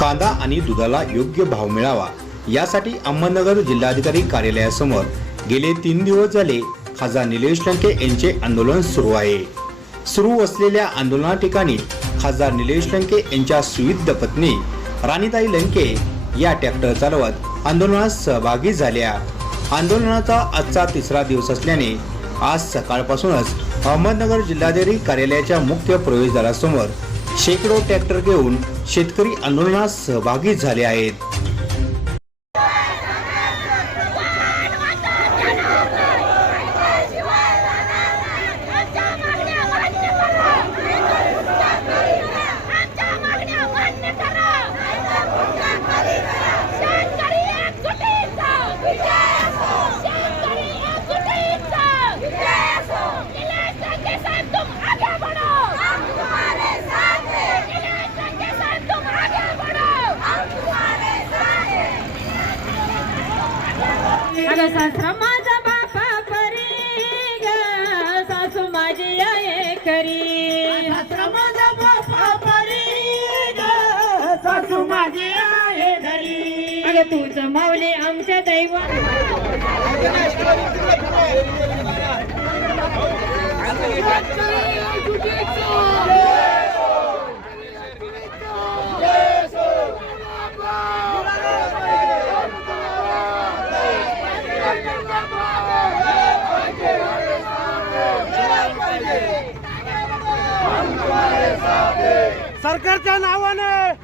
कांदा आणि दुधाला योग्य भाव मिळावा यासाठी अहमदनगर जिल्हाधिकारी कार्यालयासमोर गेले तीन दिवस झाले खासदार निलेश लंके यांचे आंदोलन सुरू आहे. सुरू असलेल्या आंदोलना ठिकाणी खासदार निलेश लंके यांच्या सुविध पत्नी राणीताई लंके या ट्रॅक्टर चालवत आंदोलनात सहभागी झाल्या. आंदोलनाचा आजचा तिसरा दिवस असल्याने आज सकाळपासूनच अहमदनगर जिल्हाधिकारी कार्यालयाच्या मुख्य प्रवेशद्वारासमोर शेकडो ट्रॅक्टर घेऊन शेतकरी आंदोलनात सहभागी झाले आहेत. अगं तुझं माऊली आमच्या दैवत सरकारच्या नावाने